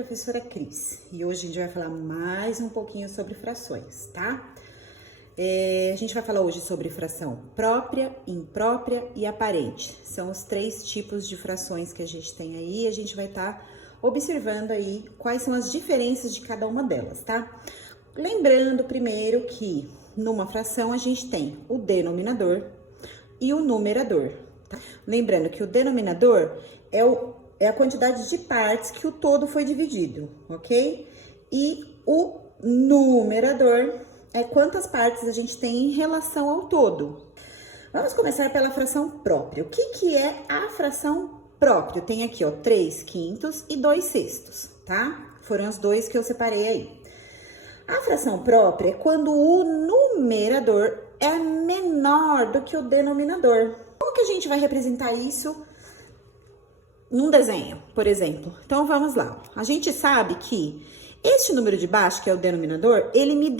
professora Cris e hoje a gente vai falar mais um pouquinho sobre frações, tá? A gente vai falar hoje sobre fração própria, imprópria e aparente. São os três tipos de frações que a gente tem aí e a gente vai estar observando aí quais são as diferenças de cada uma delas, tá? Lembrando primeiro que numa fração a gente tem o denominador e o numerador, tá? Lembrando que o denominador é a quantidade de partes que o todo foi dividido, ok? E o numerador é quantas partes a gente tem em relação ao todo. Vamos começar pela fração própria. O que é a fração própria? Tem aqui, ó, 3/5 e 2/6, tá? Foram os dois que eu separei aí. A fração própria é quando o numerador é menor do que o denominador. Como que a gente vai representar isso num desenho, por exemplo? Então, vamos lá. A gente sabe que este número de baixo, que é o denominador, ele me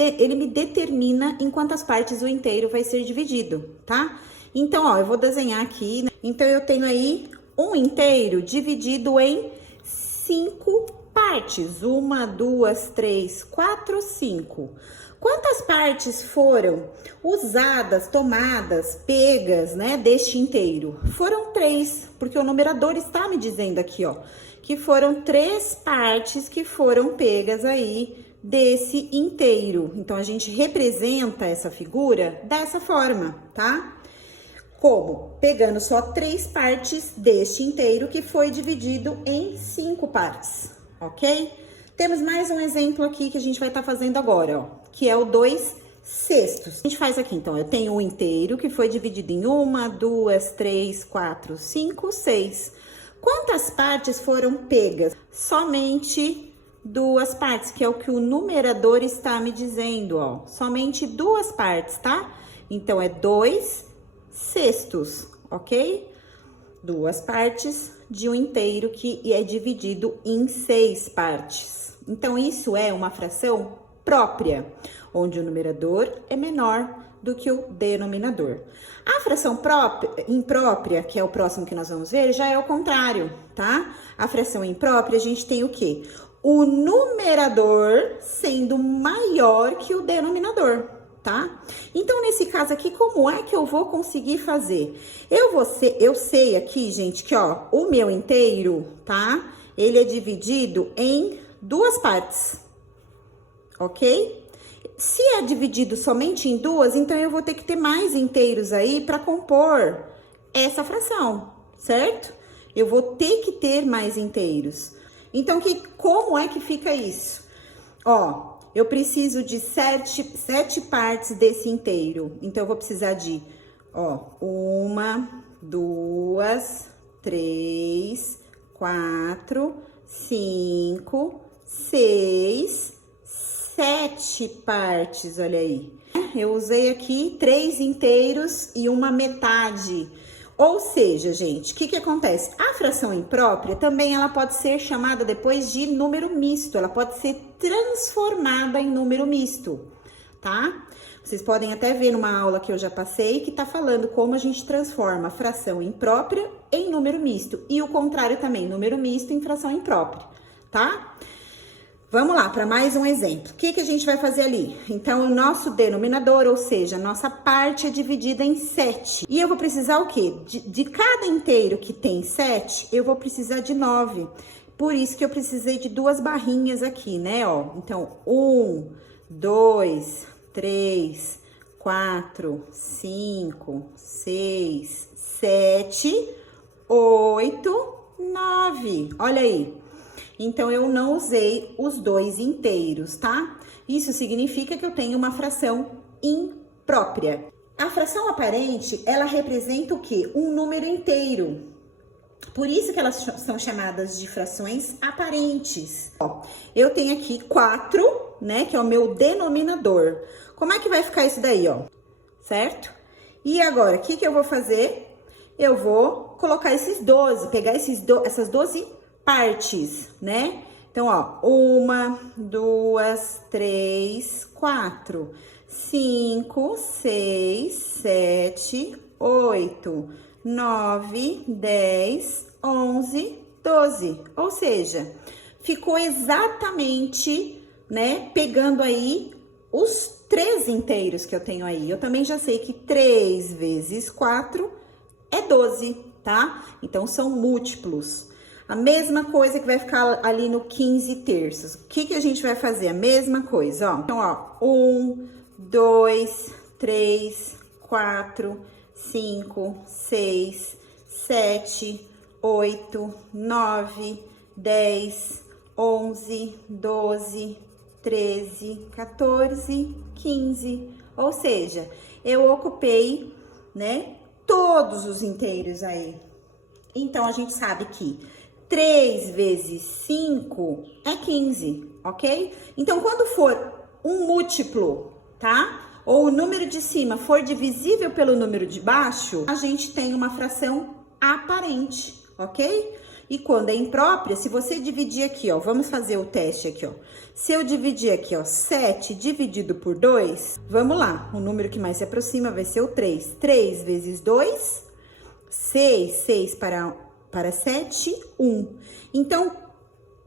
determina em quantas partes o inteiro vai ser dividido, tá? Então, ó, eu vou desenhar aqui, né? Então, eu tenho aí um inteiro dividido em 5 partes. 1, 2, 3, 4, 5. Quantas partes foram usadas, tomadas, pegas, né, deste inteiro? Foram 3, porque o numerador está me dizendo aqui, ó, que foram 3 partes que foram pegas aí desse inteiro. Então, a gente representa essa figura dessa forma, tá? Como? Pegando só 3 partes deste inteiro que foi dividido em 5 partes, ok? Temos mais um exemplo aqui que a gente vai estar fazendo agora, ó, que é o 2/6. A gente faz aqui, então, eu tenho um inteiro que foi dividido em 1, 2, 3, 4, 5, 6. Quantas partes foram pegas? Somente 2 partes, que é o que o numerador está me dizendo, ó. Somente 2 partes, tá? Então, é 2/6, ok? 2 partes de um inteiro que é dividido em 6 partes. Então, isso é uma fração própria, onde o numerador é menor do que o denominador. A fração imprópria, que é o próximo que nós vamos ver, já é o contrário, tá? A fração imprópria, a gente tem o quê? O numerador sendo maior que o denominador, tá? Então, nesse caso aqui, como é que eu vou conseguir fazer? Eu sei aqui, gente, que, ó, o meu inteiro, tá? Ele é dividido em 2 partes, ok? Se é dividido somente em 2, então eu vou ter que ter mais inteiros aí para compor essa fração, certo? Eu vou ter que ter mais inteiros. Então, como é que fica isso? Ó, eu preciso de 7 partes desse inteiro. Então, eu vou precisar de, ó, 1, 2, 3, 4, 5, 6, 7 partes, olha aí. Eu usei aqui 3 inteiros e uma metade. Ou seja, gente, o que acontece? A fração imprópria também ela pode ser chamada depois de número misto. Ela pode ser transformada em número misto, tá? Vocês podem até ver numa aula que eu já passei que tá falando como a gente transforma a fração imprópria em número misto. E o contrário também, número misto em fração imprópria, tá? Vamos lá, para mais um exemplo. O que a gente vai fazer ali? Então, o nosso denominador, ou seja, a nossa parte é dividida em 7. E eu vou precisar o quê? De cada inteiro que tem 7, eu vou precisar de 9. Por isso que eu precisei de 2 barrinhas aqui, né, ó. Então, 1, 2, 3, 4, 5, 6, 7, 8, 9. Olha aí. Então, eu não usei os 2 inteiros, tá? Isso significa que eu tenho uma fração imprópria. A fração aparente, ela representa o quê? Um número inteiro. Por isso que elas são chamadas de frações aparentes. Ó, eu tenho aqui 4, né? Que é o meu denominador. Como é que vai ficar isso daí, ó? Certo? E agora, o que eu vou fazer? Eu vou colocar esses 12, pegar essas 12 partes, né? Então, ó, 1, 2, 3, 4, 5, 6, 7, 8, 9, 10, 11, 12. Ou seja, ficou exatamente, né, pegando aí os 3 inteiros que eu tenho aí. Eu também já sei que 3 vezes 4 é 12, tá? Então, são múltiplos. A mesma coisa que vai ficar ali no 15 terços. O que a gente vai fazer? A mesma coisa, ó. Então, ó, 1, 2, 3, 4, 5, 6, 7, 8, 9, 10, 11, 12, 13, 14, 15. Ou seja, eu ocupei, né, todos os inteiros aí. Então, a gente sabe que 3 vezes 5 é 15, ok? Então, quando for um múltiplo, tá? Ou o número de cima for divisível pelo número de baixo, a gente tem uma fração aparente, ok? E quando é imprópria, se você dividir aqui, ó, vamos fazer o teste aqui, ó. Se eu dividir aqui, ó, 7 dividido por 2, vamos lá, o número que mais se aproxima vai ser o 3. 3 vezes 2, 6, 6 para 7, 1. Então,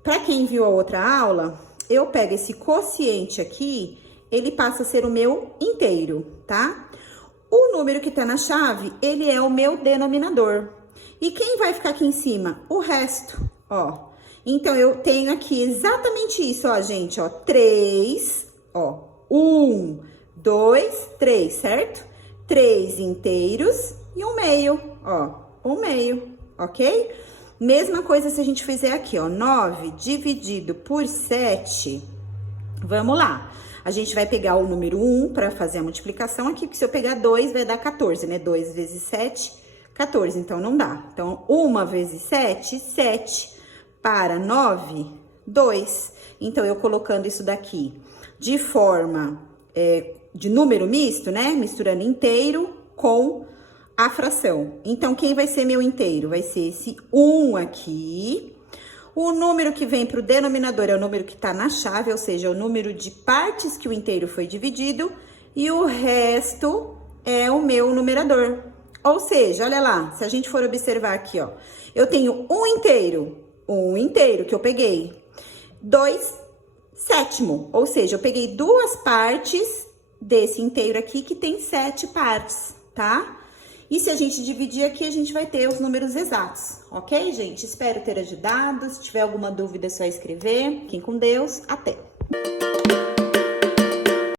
para quem viu a outra aula, eu pego esse quociente aqui, ele passa a ser o meu inteiro, tá? O número que tá na chave, ele é o meu denominador. E quem vai ficar aqui em cima? O resto, ó. Então, eu tenho aqui exatamente isso, ó, gente, ó. 3, ó. 1, 2, 3, certo? 3 inteiros e 1 meio, ó. 1 meio, ok? Mesma coisa se a gente fizer aqui, ó. 9 dividido por 7. Vamos lá. A gente vai pegar o número 1 para fazer a multiplicação aqui, porque se eu pegar 2, vai dar 14, né? 2 vezes 7, 14, então não dá. Então, 1 vezes 7, 7. Para 9, 2. Então, eu colocando isso daqui de forma de número misto, né? Misturando inteiro com a fração. Então, quem vai ser meu inteiro? Vai ser esse 1 aqui. O número que vem para o denominador é o número que está na chave, ou seja, o número de partes que o inteiro foi dividido. E o resto é o meu numerador. Ou seja, olha lá, se a gente for observar aqui, ó. Eu tenho um inteiro que eu peguei. 2 sétimo, ou seja, eu peguei 2 partes desse inteiro aqui que tem 7 partes, tá? E se a gente dividir aqui, a gente vai ter os números exatos, ok, gente? Espero ter ajudado. Se tiver alguma dúvida, é só escrever. Fiquem com Deus. Até!